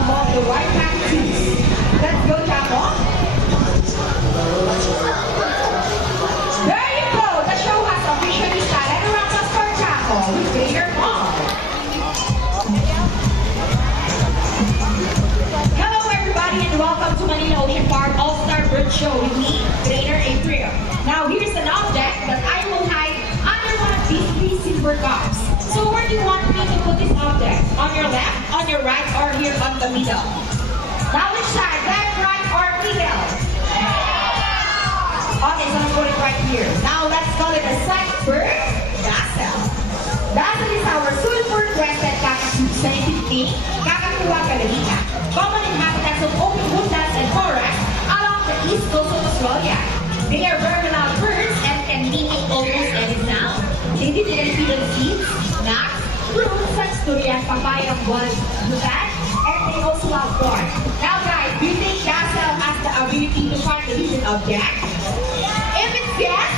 among the white cactus. Let's go, Chapo. There you go. The show has officially started. A round of applause for Chapo with Vader Mall. Hello, everybody, and welcome to Manila Ocean Park All-Star Bird Show with me, Trainer April. Now, here's an object that I will hide under one of these three silver cups. So, where do you want me to put this object? On your left, on your right, or here on the middle? Now, which side? Left, right, or middle? Okay, so let's put it right here. Now, let's call it a side bird, Dazzle. Dazzle is our sulfur-crested cockatoo, scientifically Kakatuwa gallica, common in habitats of open woodlands and forests along the east coast of Australia. They are verminal birds and can mimic almost any sound. They typically feed on seeds, nuts, fruits such as durian, papaya, guava, and they also have corn. Now guys, do you think Dazzle has the ability to find the hidden object? If it's yes,